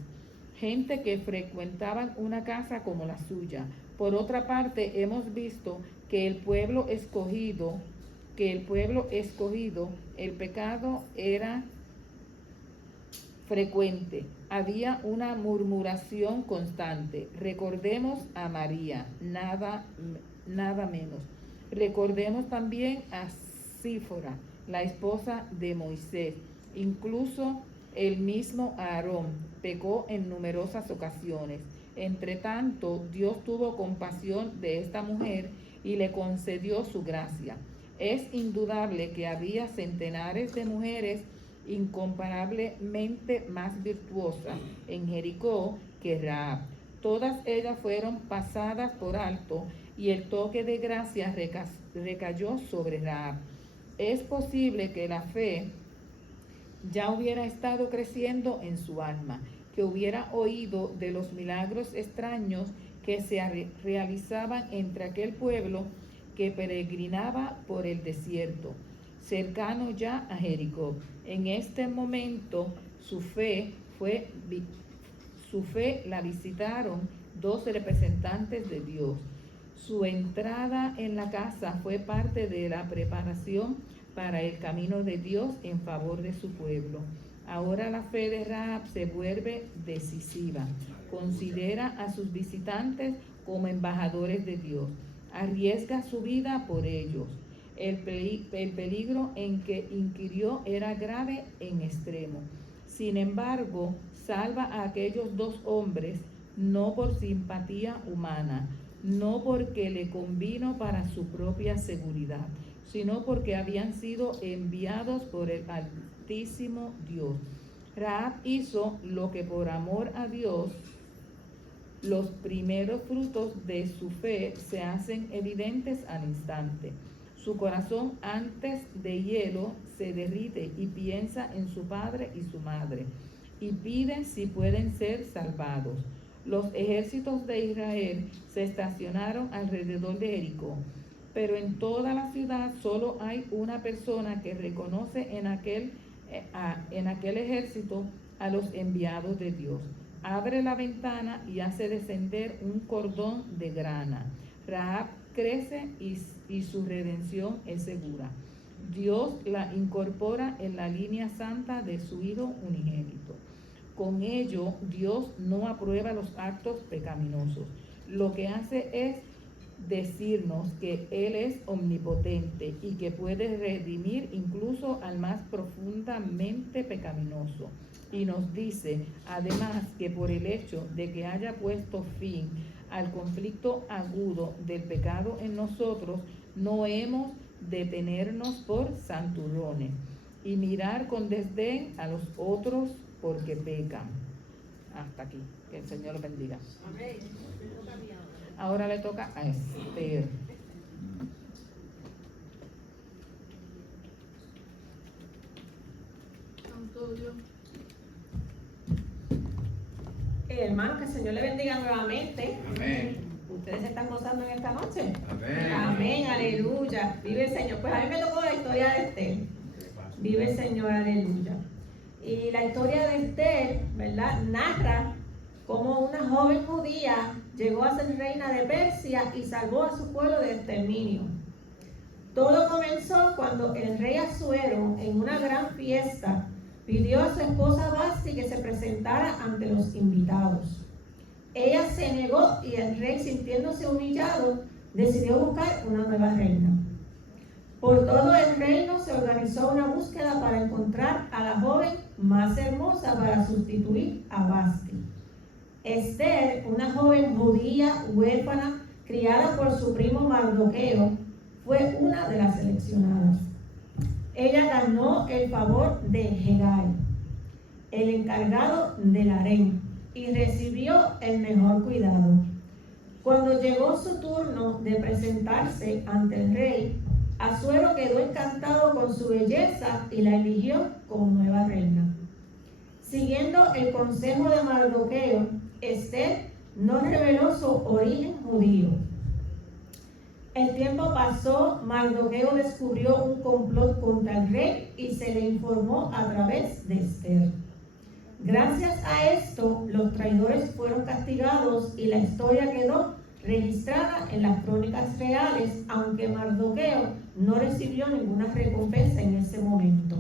gente que frecuentaban una casa como la suya. Por otra parte, hemos visto que el pueblo escogido, el pecado era frecuente. Había una murmuración constante. Recordemos a María, nada menos. Recordemos también a Sífora, la esposa de Moisés. Incluso el mismo Aarón pecó en numerosas ocasiones. Entre tanto, Dios tuvo compasión de esta mujer y le concedió su gracia. Es indudable que había centenares de mujeres incomparablemente más virtuosas en Jericó que Rahab. Todas ellas fueron pasadas por alto y el toque de gracia recayó sobre Rahab. Es posible que la fe ya hubiera estado creciendo en su alma, que hubiera oído de los milagros extraños que se realizaban entre aquel pueblo que peregrinaba por el desierto, cercano ya a Jericó. En este momento su fe la visitaron dos representantes de Dios. Su entrada en la casa fue parte de la preparación para el camino de Dios en favor de su pueblo. Ahora la fe de Rahab se vuelve decisiva. Considera a sus visitantes como embajadores de Dios. Arriesga su vida por ellos. El peligro en que inquirió era grave en extremo. Sin embargo, salva a aquellos dos hombres no por simpatía humana, no porque le convino para su propia seguridad, sino porque habían sido enviados por el Altísimo Dios. Rahab hizo lo que por amor a Dios, los primeros frutos de su fe se hacen evidentes al instante. Su corazón antes de hielo se derrite y piensa en su padre y su madre, y pide si pueden ser salvados. Los ejércitos de Israel se estacionaron alrededor de Jericó, pero en toda la ciudad solo hay una persona que reconoce en aquel ejército a los enviados de Dios. Abre la ventana y hace descender un cordón de grana. Rahab crece y su redención es segura. Dios la incorpora en la línea santa de su Hijo unigénito. Con ello, Dios no aprueba los actos pecaminosos. Lo que hace es decirnos que Él es omnipotente y que puede redimir incluso al más profundamente pecaminoso. Y nos dice, además, que por el hecho de que haya puesto fin al conflicto agudo del pecado en nosotros, no hemos de tenernos por santurrones y mirar con desdén a los otros porque pecan. Hasta aquí. Que el Señor los bendiga. Ahora le toca a Esther. Hermanos, que el Señor le bendiga nuevamente. Amén. Ustedes se están gozando en esta noche. Amén. Amén, aleluya. Vive el Señor. Pues a mí me tocó la historia de Esther. Vive el Señor, aleluya. Y la historia de Esther, ¿verdad?, narra cómo una joven judía llegó a ser reina de Persia y salvó a su pueblo de exterminio. Todo comenzó cuando el rey Asuero, en una gran fiesta, pidió a su esposa Vasti que se presentara ante los invitados. Ella se negó y el rey, sintiéndose humillado, decidió buscar una nueva reina. Por todo el reino se organizó una búsqueda para encontrar a la joven más hermosa para sustituir a Vasti. Esther, una joven judía huérfana criada por su primo Mardoqueo, fue una de las seleccionadas. Ella ganó el favor de Hegai, el encargado del harén, y recibió el mejor cuidado. Cuando llegó su turno de presentarse ante el rey, Asuero quedó encantado con su belleza y la eligió como nueva reina. Siguiendo el consejo de Mardoqueo, Esther no reveló su origen judío. El tiempo pasó, Mardoqueo descubrió un complot contra el rey y se le informó a través de Esther. Gracias a esto, los traidores fueron castigados y la historia quedó registrada en las crónicas reales, aunque Mardoqueo no recibió ninguna recompensa en ese momento.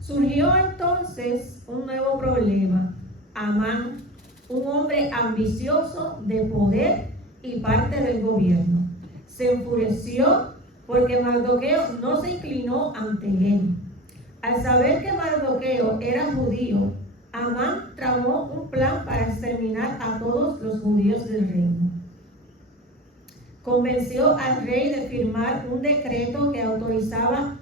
Surgió entonces un nuevo problema. Amán, un hombre ambicioso de poder y parte del gobierno, se enfureció porque Mardoqueo no se inclinó ante él. Al saber que Mardoqueo era judío, Amán tramó un plan para exterminar a todos los judíos del reino. Convenció al rey de firmar un decreto que autorizaba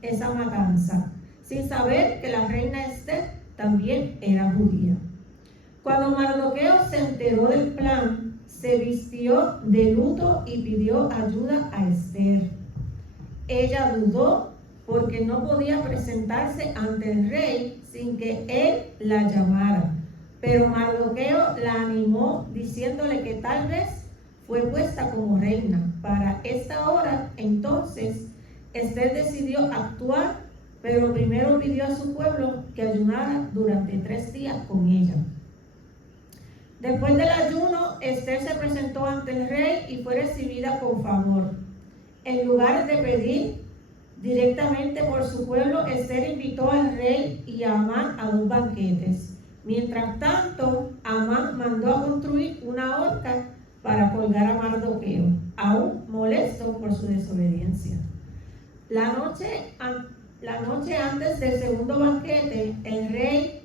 esa matanza, sin saber que la reina Esther también era judía. Cuando Mardoqueo se enteró del plan, se vistió de luto y pidió ayuda a Esther. Ella dudó porque no podía presentarse ante el rey sin que él la llamara, pero Mardoqueo la animó diciéndole que tal vez fue puesta como reina para esta hora. Entonces Esther decidió actuar, pero primero pidió a su pueblo que ayunara durante 3 días con ella. Después del ayuno, Esther se presentó ante el rey y fue recibida con favor. En lugar de pedir directamente por su pueblo, Esther invitó al rey y a Amán a 2 banquetes. Mientras tanto, Amán mandó a construir una horca para colgar a Mardoqueo, aún molesto por su desobediencia. La noche antes del segundo banquete, el rey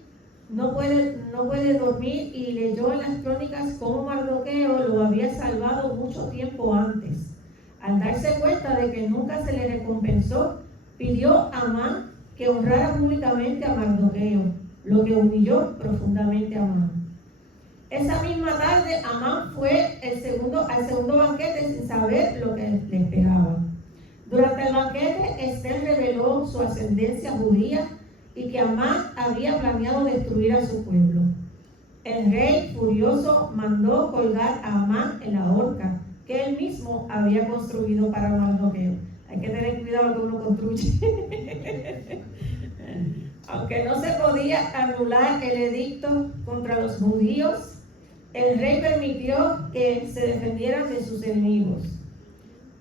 no puede dormir y leyó en las crónicas cómo Mardoqueo lo había salvado mucho tiempo antes. Al darse cuenta de que nunca se le recompensó, pidió a Amán que honrara públicamente a Mardoqueo, lo que humilló profundamente a Amán. Esa misma tarde, Amán fue al segundo banquete sin saber lo que le esperaba. Durante el banquete, Esther reveló su ascendencia judía y que Amán había planeado destruir a su pueblo. El rey, furioso, mandó colgar a Amán en la horca que él mismo había construido para Mardoqueo. Hay que tener cuidado que uno construye. Aunque no se podía anular el edicto contra los judíos, el rey permitió que se defendieran de sus enemigos.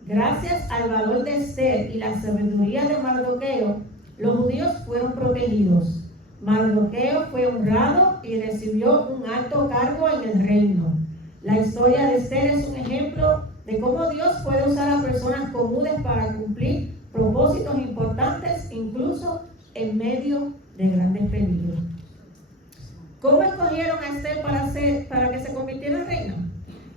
Gracias al valor de Esther y la sabiduría de Mardoqueo, los judíos fueron protegidos. Mardoqueo fue honrado y recibió un alto cargo en el reino. La historia de Esther es un ejemplo de cómo Dios puede usar a personas comunes para cumplir propósitos importantes, incluso en medio de grandes peligros. ¿Cómo escogieron a Esther para que se convirtiera en reina?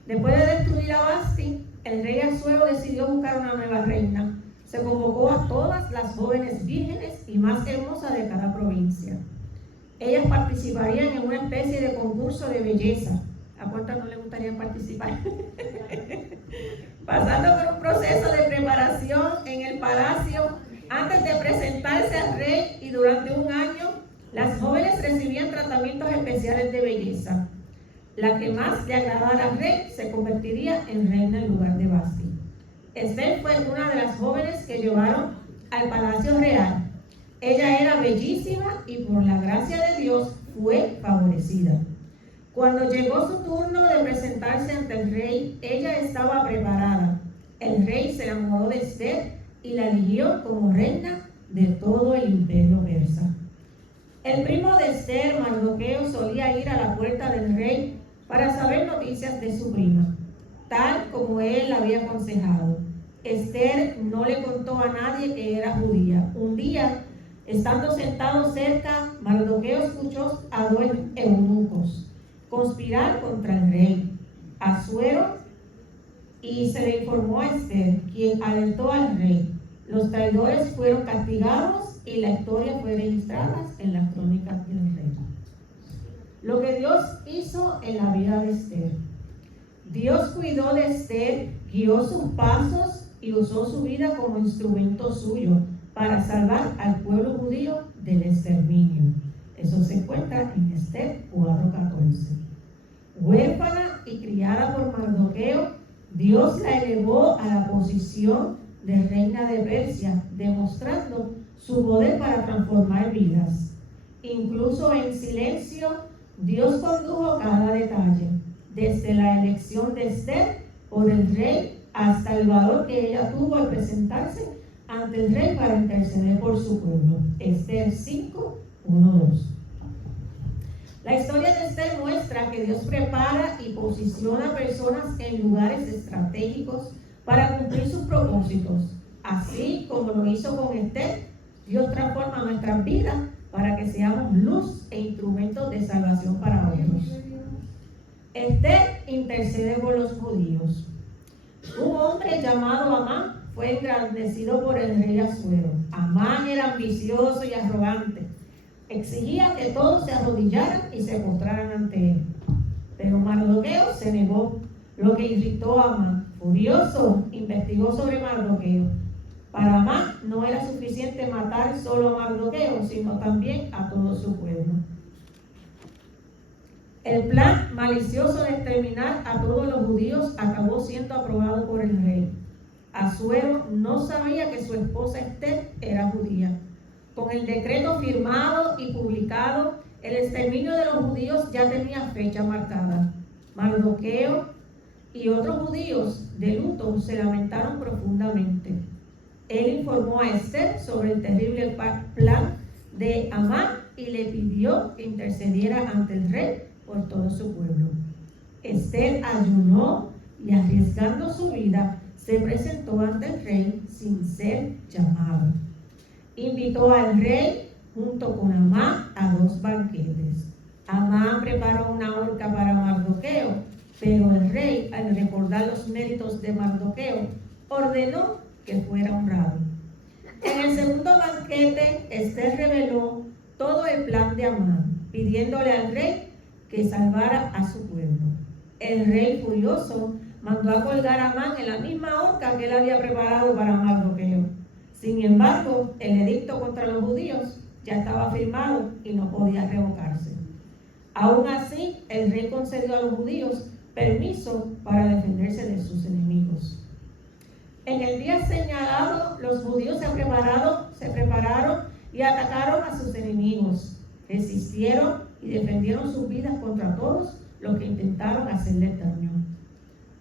Después de destruir a Vasti, el rey Asuero decidió buscar una nueva reina. Se convocó a todas las jóvenes vírgenes y más hermosas de cada provincia. Ellas participarían en una especie de concurso de belleza. ¿A cuántas no les gustaría participar? Pasando por un proceso de preparación en el palacio antes de presentarse al rey, y durante un año las jóvenes recibían tratamientos especiales de belleza. La que más le agradara al rey se convertiría en reina en lugar de Vasti. Esther fue una de las jóvenes que llevaron al palacio real. Ella era bellísima y por la gracia de Dios fue favorecida. Cuando llegó su turno de presentarse ante el rey, ella estaba preparada. El rey se enamoró de Esther y la eligió como reina de todo el imperio persa. El primo de Esther, Mardoqueo, solía ir a la puerta del rey para saber noticias de su prima, tal como él la había aconsejado. Esther no le contó a nadie que era judía. Un día, estando sentado cerca, Mardoqueo escuchó a dos eunucos conspirar contra el rey Asuero, y se le informó a Esther, quien alertó al rey. Los traidores fueron castigados y la historia fue registrada en las crónicas del rey. Lo que Dios hizo en la vida de Esther. Dios cuidó de Esther, guió sus pasos y usó su vida como instrumento suyo para salvar al pueblo judío del exterminio. Eso se encuentra en Esther 4:14. Huérfana y criada por Mardoqueo, Dios la elevó a la posición de reina de Persia, demostrando su poder para transformar vidas. Incluso en silencio, Dios condujo cada detalle, desde la elección de Esther por el rey hasta el valor que ella tuvo al presentarse ante el rey para interceder por su pueblo. Esther 5:1-2. La historia de Esther muestra que Dios prepara y posiciona a personas en lugares estratégicos para cumplir sus propósitos. Así como lo hizo con Esther, Dios transforma nuestras vidas para que seamos luz e instrumentos de salvación para otros. Esther intercede por los judíos. Un hombre llamado Amán fue engrandecido por el rey Asuero. Amán era ambicioso y arrogante. Exigía que todos se arrodillaran y se postraran ante él. Pero Mardoqueo se negó, lo que irritó a Amán. Furioso, investigó sobre Mardoqueo. Para Amán no era suficiente matar solo a Mardoqueo, sino también a todo su pueblo. El plan malicioso de exterminar a todos los judíos acabó siendo aprobado por el rey. Asuero no sabía que su esposa Esther era judía. Con el decreto firmado y publicado, el exterminio de los judíos ya tenía fecha marcada. Mardoqueo y otros judíos de luto se lamentaron profundamente. Él informó a Esther sobre el terrible plan de Amán y le pidió que intercediera ante el rey por todo su pueblo. Esther ayunó y, arriesgando su vida, se presentó ante el rey sin ser llamado. Invitó al rey junto con Amán a 2 banquetes. Amán preparó una horca para Mardoqueo, pero el rey, al recordar los méritos de Mardoqueo, ordenó que fuera honrado. En el segundo banquete, Esther reveló todo el plan de Amán, pidiéndole al rey que salvara a su pueblo. El rey, furioso, mandó a colgar a Amán en la misma horca que él había preparado para Mardoqueo. Sin embargo, el edicto contra los judíos ya estaba firmado y no podía revocarse. Aún así, el rey concedió a los judíos permiso para defenderse de sus enemigos. En el día señalado, los judíos se prepararon y atacaron a sus enemigos. Resistieron y defendieron sus vidas contra todos los que intentaron hacerles daño.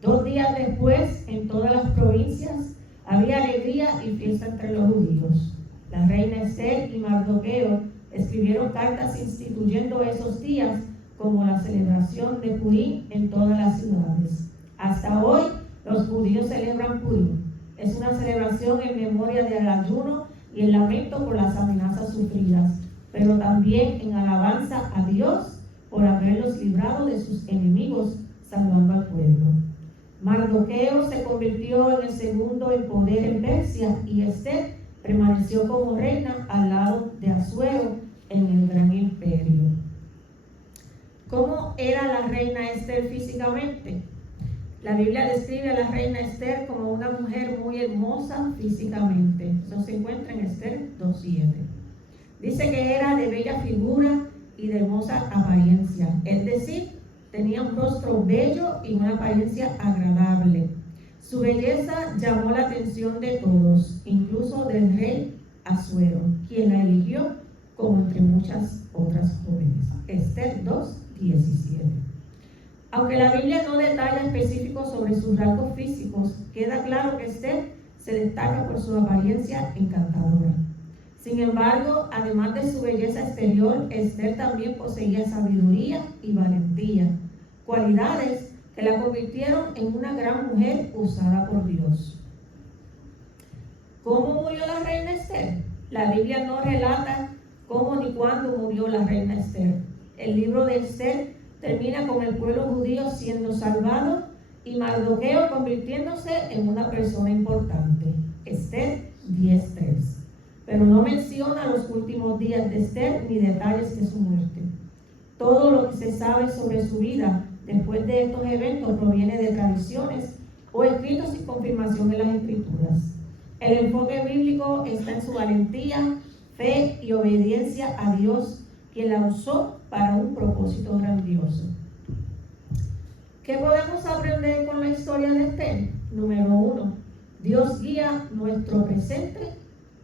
2 días después, en todas las provincias, había alegría y fiesta entre los judíos. La reina Esther y Mardoqueo escribieron cartas instituyendo esos días como la celebración de Purim en todas las ciudades. Hasta hoy, los judíos celebran Purim. Es una celebración en memoria del ayuno y el lamento por las amenazas sufridas, pero también en alabanza a Dios por haberlos librado de sus enemigos, salvando al pueblo. Mardoqueo se convirtió en el segundo en poder en Persia y Esther permaneció como reina al lado de Asuero en el gran imperio. ¿Cómo era la reina Esther físicamente? La Biblia describe a la reina Esther como una mujer muy hermosa físicamente. Eso se encuentra en Esther 2:7. Dice que era de bella figura y de hermosa apariencia, es decir, tenía un rostro bello y una apariencia agradable. Su belleza llamó la atención de todos, incluso del rey Asuero, quien la eligió como entre muchas otras jóvenes. Esther 2:17. Aunque la Biblia no detalla específicos sobre sus rasgos físicos, queda claro que Esther se destaca por su apariencia encantadora. Sin embargo, además de su belleza exterior, Esther también poseía sabiduría y valentía, cualidades que la convirtieron en una gran mujer usada por Dios. ¿Cómo murió la reina Esther? La Biblia no relata cómo ni cuándo murió la reina Esther. El libro de Esther termina con el pueblo judío siendo salvado y Mardoqueo convirtiéndose en una persona importante. Esther 10:3. Pero no menciona los últimos días de Esther ni detalles de su muerte. Todo lo que se sabe sobre su vida después de estos eventos proviene de tradiciones o escritos sin confirmación en las escrituras. El enfoque bíblico está en su valentía, fe y obediencia a Dios, quien la usó para un propósito grandioso. ¿Qué podemos aprender con la historia de Esther? Número 1. Dios guía nuestro presente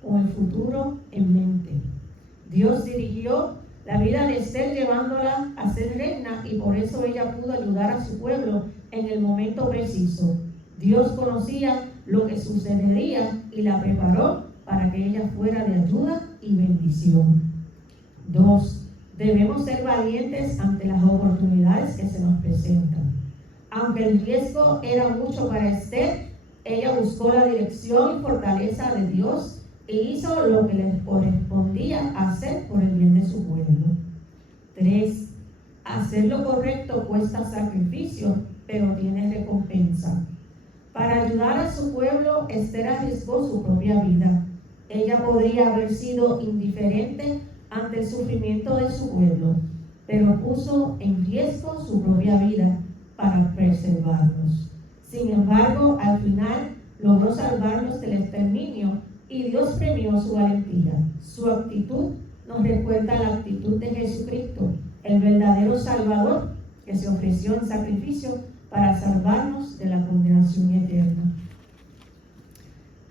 con el futuro en mente. Dios dirigió la vida de Esther llevándola a ser reina y por eso ella pudo ayudar a su pueblo en el momento preciso. Dios conocía lo que sucedería y la preparó para que ella fuera de ayuda y bendición. 2. Debemos ser valientes ante las oportunidades que se nos presentan. Aunque el riesgo era mucho para Esther, ella buscó la dirección y fortaleza de Dios e hizo lo que le correspondía hacer por el bien de su pueblo. 3. Hacer lo correcto cuesta sacrificio, pero tiene recompensa. Para ayudar a su pueblo, Esther arriesgó su propia vida. Ella podría haber sido indiferente ante el sufrimiento de su pueblo, pero puso en riesgo su propia vida para preservarlos. Sin embargo, al final logró salvarlos del exterminio y Dios premió su valentía. Su actitud nos recuerda la actitud de Jesucristo, el verdadero Salvador que se ofreció en sacrificio para salvarnos de la condenación eterna.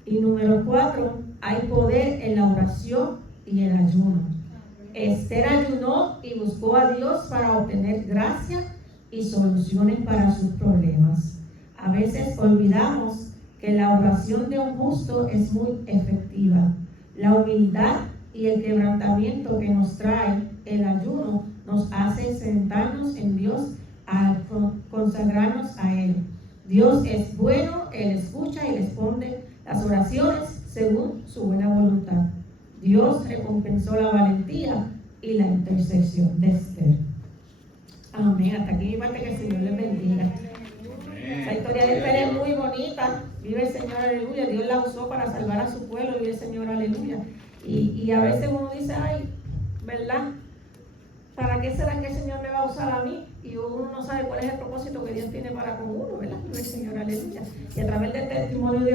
Y número 4, hay poder en la oración y el ayuno. Esther ayunó y buscó a Dios para obtener gracia y soluciones para sus problemas. A veces olvidamos que la oración de un justo es muy efectiva. La humildad y el quebrantamiento que nos trae el ayuno nos hace sentarnos en Dios a consagrarnos a Él. Dios es bueno, Él escucha y responde las oraciones según su buena voluntad. Dios recompensó la valentía y la intercesión de Esther. Amén. Hasta aquí mi parte, que el Señor les bendiga. La historia de Esther es muy bonita. Vive el Señor, aleluya. Dios la usó para salvar a su pueblo. Vive el Señor, aleluya. Y a veces uno dice, ay, ¿verdad? ¿Para qué será que el Señor me va a usar a mí? Y uno no sabe cuál es el propósito que Dios tiene para con uno, ¿verdad? Vive el Señor, aleluya. Y a través del testimonio de